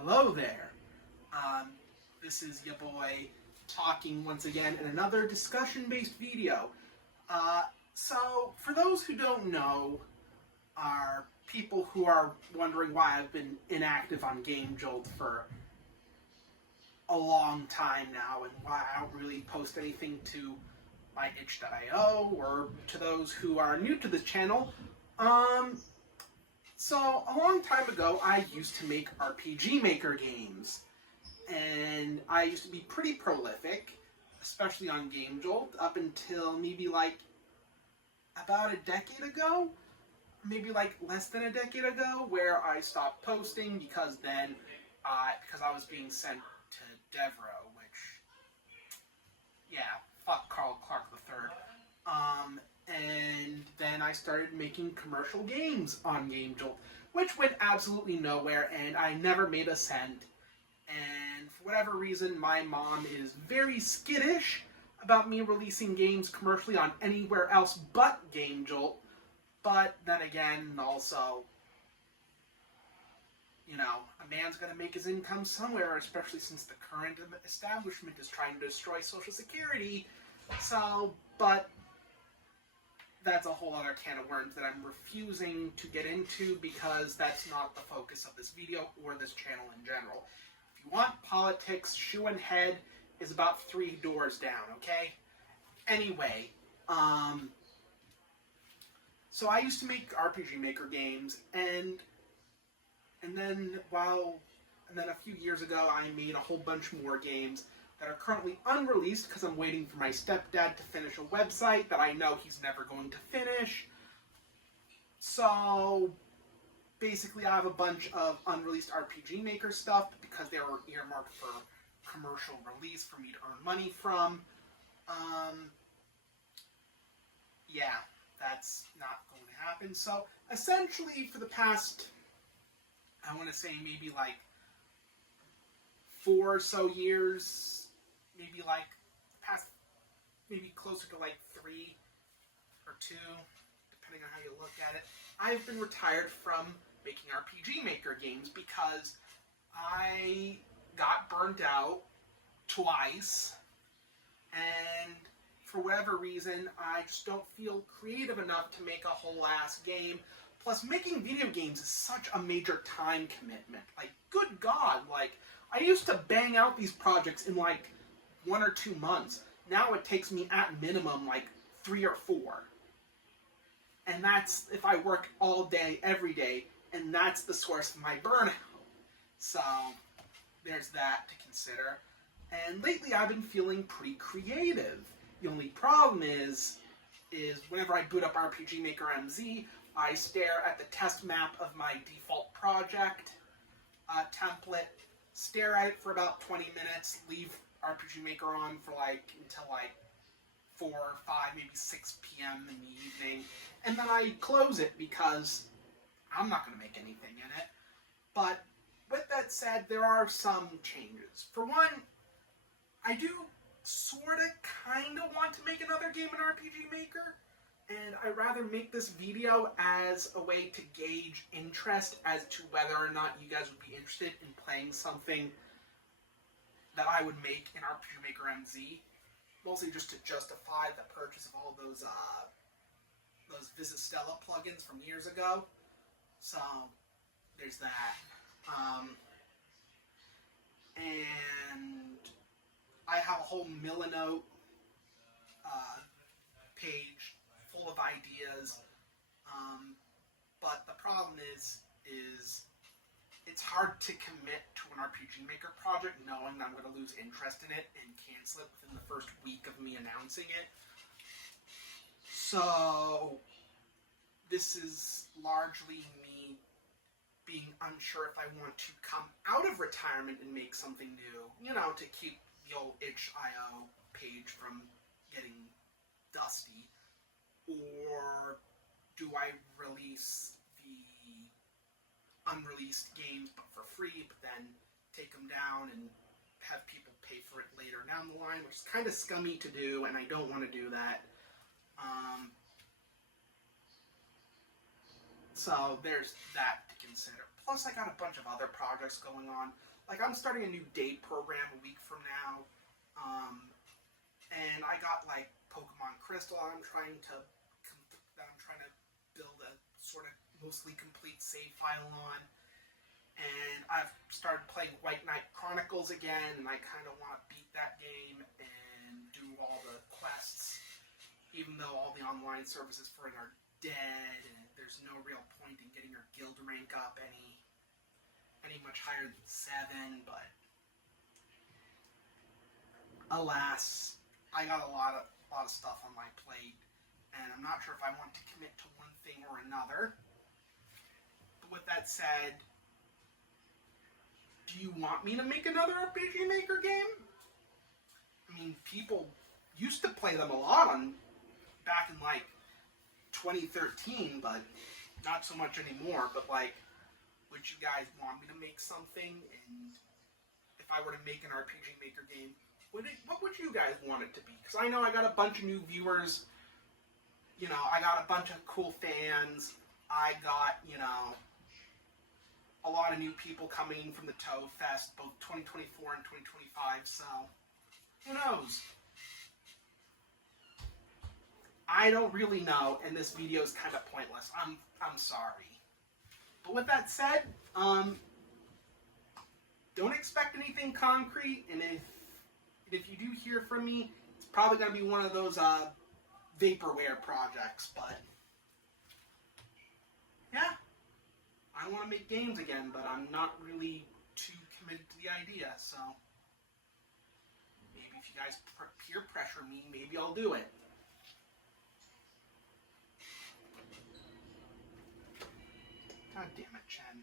Hello there. Um, this is your boy talking once again in another discussion-based video. So, for those who don't know, are people who are wondering why I've been inactive on Game Jolt for a long time now and why I don't really post anything to my itch.io or to those who are new to this channel. So, a long time ago, I used to make RPG Maker games. And I used to be pretty prolific, especially on Game Jolt, up until maybe like about a decade ago, maybe like less than a decade ago, where I stopped posting because I was being sent to Devro, which, yeah, fuck Carl Clark III. And then I started making commercial games on Game Jolt, which went absolutely nowhere, and I never made a cent. And for whatever reason, my mom is very skittish about me releasing games commercially on anywhere else but Game Jolt. But then again, also, a man's gonna make his income somewhere, especially since the current establishment is trying to destroy Social Security. So, but that's a whole other can of worms that I'm refusing to get into because that's not the focus of this video or this channel in general. If you want politics, Shoe and Head is about 3 doors down, okay? Anyway, so I used to make RPG Maker games, and then a few years ago I made a whole bunch more games that are currently unreleased because I'm waiting for my stepdad to finish a website that I know he's never going to finish. So basically, I have a bunch of unreleased RPG Maker stuff because they were earmarked for commercial release for me to earn money from. Yeah, that's not going to happen. So essentially, for the past, I want to say maybe like 4 or so years, maybe like past, maybe closer to like 3 or 2, depending on how you look at it, I've been retired from making RPG Maker games because I got burnt out twice, and for whatever reason, I just don't feel creative enough to make a whole ass game. Plus, making video games is such a major time commitment. Like, good God, like, I used to bang out these projects in like 1 or 2 months. Now it takes me at minimum like 3 or 4. And that's if I work all day, every day, and that's the source of my burnout. So, there's that to consider. And lately I've been feeling pretty creative. The only problem is whenever I boot up RPG Maker MZ, I stare at the test map of my default project template, stare at it for about 20 minutes, leave RPG Maker on for until 4 or 5, maybe 6 p.m. in the evening, and then I close it because I'm not going to make anything in it. But with that said, there are some changes. For one, I do sort of kind of want to make another game in RPG Maker, and I'd rather make this video as a way to gauge interest as to whether or not you guys would be interested in playing something that I would make in RPG Maker MZ. Mostly just to justify the purchase of all those Visit Stella plugins from years ago. So, there's that. And I have a whole Milanote page full of ideas. But the problem is it's hard to commit to an RPG Maker project knowing I'm going to lose interest in it and cancel it within the first week of me announcing it. So, this is largely me being unsure if I want to come out of retirement and make something new, to keep the old itch.io page from getting dusty, or do I release the unreleased games but for free, but then take them down and have people pay for it later down the line, which is kind of scummy to do, and I don't want to do that. So there's that to consider. Plus, I got a bunch of other projects going on. Like, I'm starting a new date program a week from now. And I got, like, Pokemon Crystal I'm trying to build a sort of mostly complete save file on. And I've started playing White Knight Chronicles again, and I kind of want to beat that game and do all the quests, even though all the online services for it are dead, and there's no real point in getting your guild rank up any much higher than 7, but alas, I got a lot of stuff on my plate, and I'm not sure if I want to commit to one thing or another. But with that said, do you want me to make another RPG Maker game? I mean, people used to play them a lot back in, like, 2013, but not so much anymore. But, like, would you guys want me to make something? And if I were to make an RPG Maker game, what would you guys want it to be? Because I know I got a bunch of new viewers. You know, I got a bunch of cool fans. I got, you know, a lot of new people coming from the TOE Fest, both 2024 and 2025, so who knows? I don't really know, and this video is kind of pointless. I'm sorry. But with that said, don't expect anything concrete, and if you do hear from me, it's probably going to be one of those vaporware projects, but yeah. I want to make games again, but I'm not really too committed to the idea, so maybe if you guys peer pressure me, maybe I'll do it. God damn it, Chen.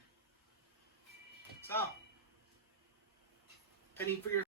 So, penny for your